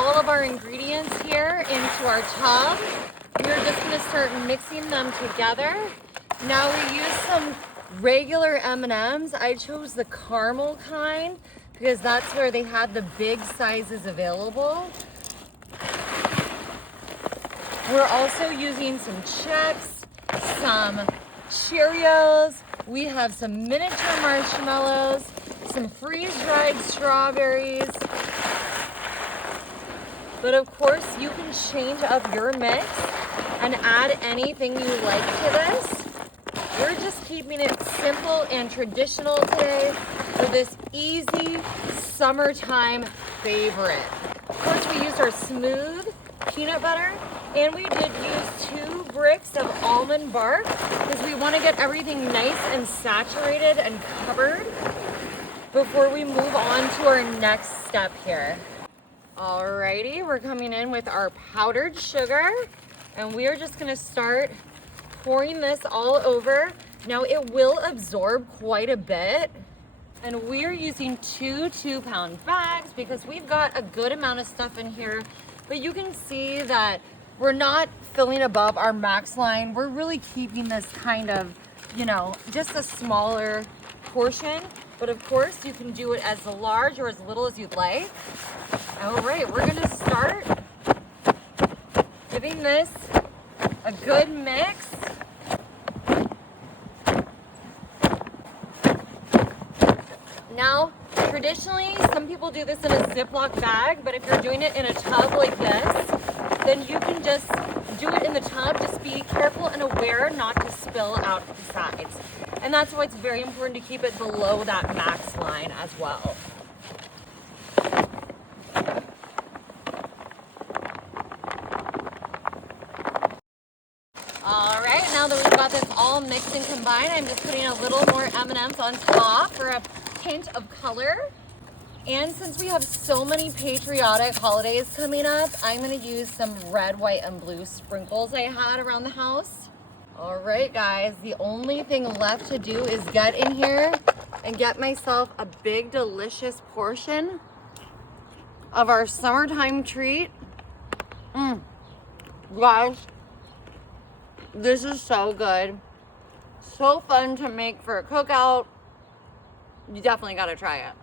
all of our ingredients here into our tub. We're just gonna start mixing them together. Now we use some regular M&Ms. I chose the caramel kind because that's where they had the big sizes available. We're also using some Chex, some Cheerios. We have some miniature marshmallows, some freeze-dried strawberries. But of course, you can change up your mix and add anything you like to this. We're just keeping it simple and traditional today for this easy summertime favorite. Of course, we used our smooth peanut butter, and we did use 2 bricks of almond bark because we want to get everything nice and saturated and covered before we move on to our next step here. Alrighty, we're coming in with our powdered sugar, and we are just gonna start pouring this all over. Now it will absorb quite a bit, and we're using 2 2-pound bags because we've got a good amount of stuff in here, but you can see that we're not filling above our max line. We're really keeping this kind of, you know, just a smaller portion, but of course you can do it as large or as little as you'd like. All right, we're gonna start giving this a good mix. Now, traditionally, some people do this in a Ziploc bag, but if you're doing it in a tub like this, then you can just do it in the tub. Just be careful and aware not to spill out the sides. And that's why it's very important to keep it below that max line as well. All right, now that we've got this all mixed and combined, I'm just putting a little more M&Ms on top for a hint of color. And since we have so many patriotic holidays coming up, I'm gonna use some red, white, and blue sprinkles I had around the house. All right, guys, the only thing left to do is get in here and get myself a big, delicious portion of our summertime treat. Guys, this is so good. So fun to make for a cookout. You definitely gotta try it.